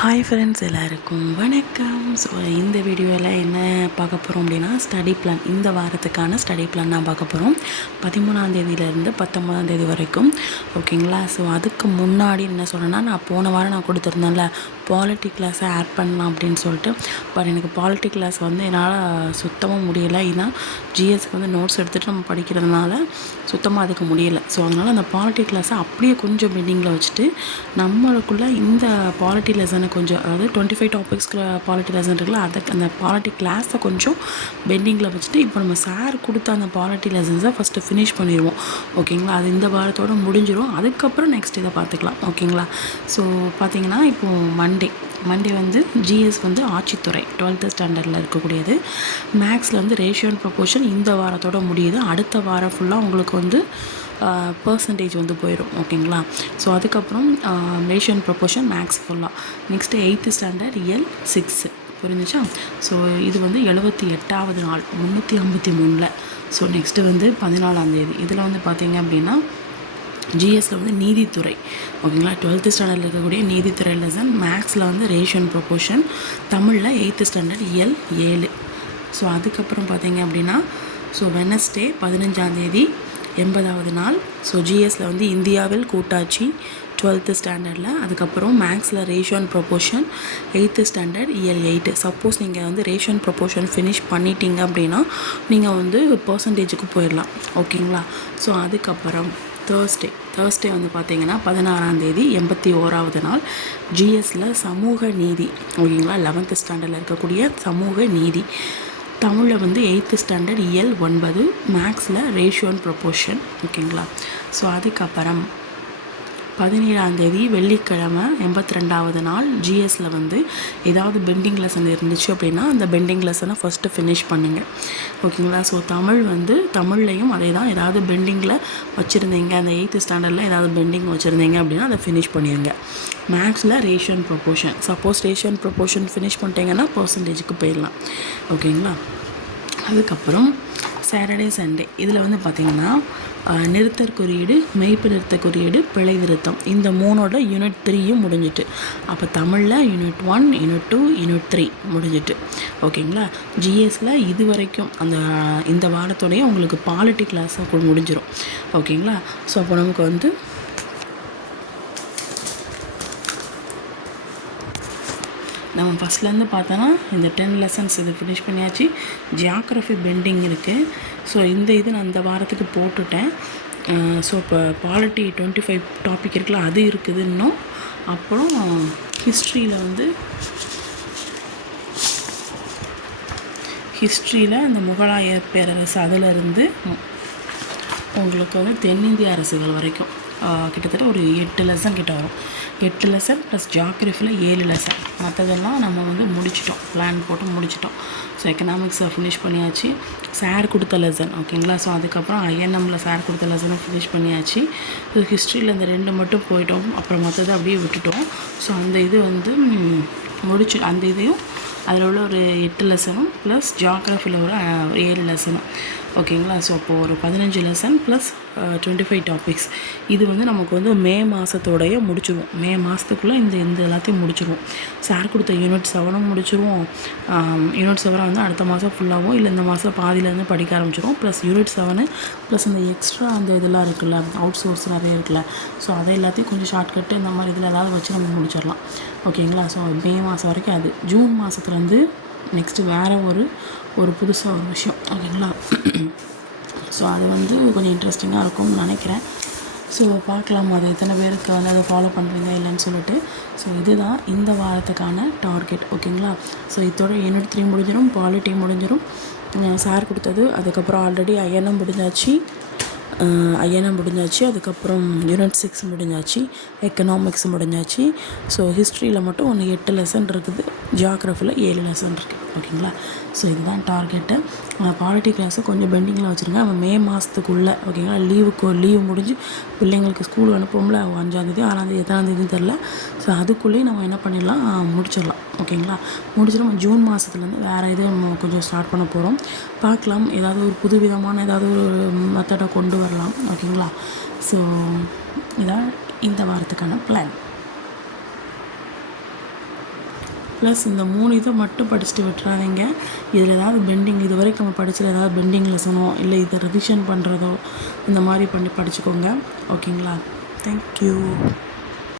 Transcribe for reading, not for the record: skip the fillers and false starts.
Hi friends, எல்லாருக்கும் வணக்கம். So இந்த வீடியோவில் என்ன பார்க்க போகிறோம் அப்படின்னா, ஸ்டடி பிளான். இந்த வாரத்துக்கான ஸ்டடி பிளான் தான் பார்க்க போகிறோம். 13ஆந்தேதியிலேருந்து 19ஆந்தேதி வரைக்கும், ஓகேங்களா. ஸோ அதுக்கு முன்னாடி என்ன சொல்கிறேன்னா, நான் போன வாரம் நான் கொடுத்துருந்தேன்ல பாலிட்டி கிளாஸை ஆட் பண்ணலாம் அப்படின்னு சொல்லிட்டு. பட் எனக்கு பாலிட்டி கிளாஸ் வந்து என்னால் சுத்தமாக முடியலை. ஏன்னா ஜிஎஸ்க்கு வந்து நோட்ஸ் எடுத்துகிட்டு நம்ம படிக்கிறதுனால சுத்தமாக அதுக்கு முடியலை. ஸோ அதனால் அந்த பாலிட்டி கிளாஸை அப்படியே கொஞ்சம் பெண்டிங்கில் வச்சுட்டு நம்மளுக்குள்ளே இந்த பாலிட்டி லெசனை கொஞ்சம், அதாவது 25 டாபிக்ஸ்க்கு பாலிட்டி லெசன் இருக்குல்ல, அதுக்கு அந்த பாலிட்டி கிளாஸை கொஞ்சம் பெண்டிங்கில் வச்சுட்டு இப்போ நம்ம சார் கொடுத்த அந்த பாலிட்டி லெசன்ஸை ஃபஸ்ட்டு ஃபினிஷ் பண்ணிடுவோம், ஓகேங்களா. அது இந்த வாரத்தோடு முடிஞ்சிடும். அதுக்கப்புறம் நெக்ஸ்ட் இதை பார்த்துக்கலாம், ஓகேங்களா. ஸோ பார்த்திங்கன்னா இப்போது மண்டே வந்து ஜிஎஸ் வந்து ஆட்சித்துறை 12th ஸ்டாண்டர்டில் இருக்கக்கூடியது. மேக்ஸில் வந்து ரேஷியோ அண்ட் ப்ரொபோர்ஷன் இந்த வாரத்தோடு முடியுது. அடுத்த வாரம் ஃபுல்லாக உங்களுக்கு வந்து பர்சன்டேஜ் வந்து போயிடும், ஓகேங்களா. ஸோ அதுக்கப்புறம் ரேஷியோ அண்ட் ப்ரொபோர்ஷன் மேக்ஸ் ஃபுல்லாக. நெக்ஸ்ட்டு 8th ஸ்டாண்டர்ட் இயல் 6 புரிஞ்சிச்சா. ஸோ இது வந்து 78வது நாள் 353. ஸோ நெக்ஸ்ட்டு வந்து 14ஆந்தேதி. இதில் வந்து பார்த்திங்க அப்படின்னா ஜிஎஸ்சில் வந்து நீதித்துறை, ஓகேங்களா. 12th ஸ்டாண்டர்டில் இருக்கக்கூடிய நீதித்துறை லெசன். மேக்ஸில் வந்து ரேஷியோ அண்ட் ப்ரொபோர்ஷன். தமிழில் 8th ஸ்டாண்டர்ட் இயல் 7. ஸோ அதுக்கப்புறம் பார்த்திங்க அப்படின்னா வெனஸ்டே 15ஆந்தேதி 80வது நாள். ஸோ ஜிஎஸ்சில் வந்து இந்தியாவில் கூட்டாட்சி 12th ஸ்டாண்டர்டில். அதுக்கப்புறம் மேக்ஸில் ratio and proportion 8th standard இயல் 8. சப்போஸ் நீங்கள் வந்து ரேஷியோ அண்ட் ப்ரொபோர்ஷன் ஃபினிஷ் பண்ணிட்டீங்க அப்படின்னா நீங்கள் வந்து பர்சன்டேஜுக்கு போயிடலாம், ஓகேங்களா. ஸோ அதுக்கப்புறம் தேர்ஸ்டே வந்து பார்த்திங்கன்னா 16ஆந்தேதி 81வது நாள். ஜிஎஸ்சில் சமூக நீதி, ஓகேங்களா. 11th ஸ்டாண்டர்டில் இருக்கக்கூடிய சமூக நீதி. தமிழில் வந்து 8th ஸ்டாண்டர்ட் இயல் 9. மேக்ஸில் ரேஷியோ அண்ட் ப்ரொபோர்ஷன், ஓகேங்களா. ஸோ அதுக்கப்புறம் 17ஆந்தேதி வெள்ளிக்கிழமை 82வது நாள். ஜிஎஸ்சில் வந்து ஏதாவது பெண்டிங் லெசன் இருந்துச்சு அப்படின்னா அந்த பெண்டிங் லெசனை ஃபஸ்ட்டு ஃபினிஷ் பண்ணுங்கள், ஓகேங்களா. ஸோ தமிழ்லையும் அதே தான். ஏதாவது பெண்டிங்கில் வச்சுருந்தீங்க, அந்த 8th ஸ்டாண்டர்டில் ஏதாவது பெண்டிங் வச்சுருந்தீங்க அப்படின்னா அதை ஃபினிஷ் பண்ணிடுங்க. மேக்ஸில் ratio and proportion. Suppose ratio and proportion finish பண்ணிட்டீங்கன்னா பர்சன்டேஜுக்கு போயிடலாம், ஓகேங்களா. அதுக்கப்புறம் சாட்டர்டே சண்டே. இதில் வந்து பார்த்திங்கன்னா நிறுத்தற் குறியீடு, மெய்ப்பு நிறுத்த குறியீடு, பிழை திருத்தம், இந்த 3ஓட யூனிட் 3யும் முடிஞ்சிட்டு. அப்போ தமிழில் யூனிட் 1, யூனிட் 2, யூனிட் 3 முடிஞ்சிட்டு, ஓகேங்களா. ஜிஎஸ்சில் இது வரைக்கும் இந்த வாரத்தோடைய உங்களுக்கு பாலிட்டி கிளாஸ் முடிஞ்சிடும், ஓகேங்களா. ஸோ அப்போ நமக்கு வந்து நம்ம ஃபஸ்ட்லேருந்து பார்த்தோன்னா இந்த 10 லெசன்ஸ் இது ஃபினிஷ் பண்ணியாச்சு. ஜியாகிரஃபி பெண்டிங் இருக்குது. ஸோ இது நான் இந்த வாரத்துக்கு போட்டுட்டேன். ஸோ இப்போ பாலிட்டி 25 டாபிக் இருக்குல்ல, அது இருக்குது இன்னும். அப்புறம் ஹிஸ்ட்ரியில் அந்த முகலாய பேரரசு அதிலிருந்து உங்களுக்கு வந்து தென்னிந்திய அரசுகள் வரைக்கும் கிட்டத்தட்ட ஒரு 8 லெசன் கிட்ட வரும். 8 லெசன் ப்ளஸ் ஜியாகிரஃபியில் 7 லெசன். மற்றதெல்லாம் நம்ம வந்து முடிச்சிட்டோம், பிளான் போட்டு முடிச்சிட்டோம். ஸோ எக்கனாமிக்ஸை ஃபினிஷ் பண்ணியாச்சு, சார் கொடுத்த லெசன், ஓகேங்களா. ஸோ அதுக்கப்புறம் ஐஎன்எம்மில் சார் கொடுத்த லெசனை ஃபினிஷ் பண்ணியாச்சு. ஸோ ஹிஸ்ட்ரியில் இந்த 2 மட்டும் போயிட்டோம், அப்புறம் மற்றதை அப்படியே விட்டுட்டோம். ஸோ அந்த இது வந்து முடிச்சு அந்த இதையும் அதில் உள்ள ஒரு 8 லெசனும் ப்ளஸ் ஜியாகிரஃபியில் ஒரு 7 லெசனும், ஓகேங்களா. ஸோ அப்போது ஒரு 15 லெசன் ப்ளஸ் 25 டாபிக்ஸ். இது வந்து நமக்கு வந்து மே மாதத்தோடைய முடிச்சிடுவோம். மே மாதத்துக்குள்ளே இந்த எல்லாத்தையும் முடிச்சிடுவோம். சார் கொடுத்த யூனிட் 7 முடிச்சிடுவோம். யூனிட் 7 வந்து அடுத்த மாதம் ஃபுல்லாகவும் இல்லை இந்த மாதம் பாதியிலேருந்து படிக்க ஆரம்பிச்சிடுவோம். ப்ளஸ் யூனிட் 7 ப்ளஸ் இந்த எக்ஸ்ட்ரா அந்த இதெல்லாம் இருக்குல்ல, அவுட் சோர்ஸ் நிறைய இருக்குல்ல, ஸோ அதை எல்லாத்தையும் கொஞ்சம் ஷார்ட்கட்டு இந்த மாதிரி இதில் ஏதாவது வச்சு நம்ம முடிச்சிடலாம், ஓகேங்களா. ஸோ மே மாதம் வரைக்கும் அது. ஜூன் மாதத்துலேருந்து நெக்ஸ்ட்டு வேறு ஒரு புதுசாக ஒரு விஷயம், ஓகேங்களா. ஸோ அது வந்து கொஞ்சம் இன்ட்ரெஸ்டிங்காக இருக்கும்னு நினைக்கிறேன். ஸோ பார்க்கலாம் அது எத்தனை பேருக்கு வந்து அதை ஃபாலோ பண்ணுறீங்க இல்லைன்னு சொல்லிட்டு. ஸோ இதுதான் இந்த வாரத்துக்கான டார்கெட், ஓகேங்களா. ஸோ இதோட யூனிட் 3 முடிஞ்சிடும், பாலிட்டி முடிஞ்சிடும், சார் கொடுத்தது. அதுக்கப்புறம் ஆல்ரெடி ஐஎன்எம் முடிஞ்சாச்சு. அதுக்கப்புறம் யூனிட் 6 முடிஞ்சாச்சு, எக்கனாமிக்ஸ் முடிஞ்சாச்சு. ஸோ ஹிஸ்ட்ரியில் மட்டும் ஒன்று 8 லெசன் இருக்குது, ஜியாகிரஃபியில் 7 லெசன் இருக்குது, ஓகேங்களா. ஸோ இதுதான் டார்கெட்டு. பாலிட்டி கிளாஸை கொஞ்சம் பெண்டிங்கில் வச்சுருங்க. நம்ம மே மாதத்துக்குள்ளே, ஓகேங்களா. லீவு முடிஞ்சு பிள்ளைங்களுக்கு ஸ்கூல் அனுப்புவோம்ல, 5ஆந்தேதி 6ஆந்தேதி எத்தனாந்தேதி தெரில. ஸோ அதுக்குள்ளேயே நம்ம என்ன பண்ணிடலாம், முடிச்சிடலாம், ஓகேங்களா. முடிச்சுட்டு நம்ம ஜூன் மாதத்துலேருந்து வேறு இது நம்ம கொஞ்சம் ஸ்டார்ட் பண்ண போகிறோம். பார்க்கலாம், ஏதாவது ஒரு புது விதமான ஏதாவது ஒரு மெத்தடை கொண்டு வரலாம், ஓகேங்களா. ஸோ இதான் இந்த வாரத்துக்கான பிளான். ப்ளஸ் இந்த 3 இதை மட்டும் படிச்சுட்டு விட்டுறாதீங்க. இதில் ஏதாவது பெண்டிங் இது வரைக்கும் நம்ம படிச்சது ஏதாவது பெண்டிங் லெசனோ இல்லை இதை ரிவிஷன் பண்ணுறதோ இந்த மாதிரி பண்ணி படிச்சுக்கோங்க. ஓகேங்களா? தேங்க்யூ.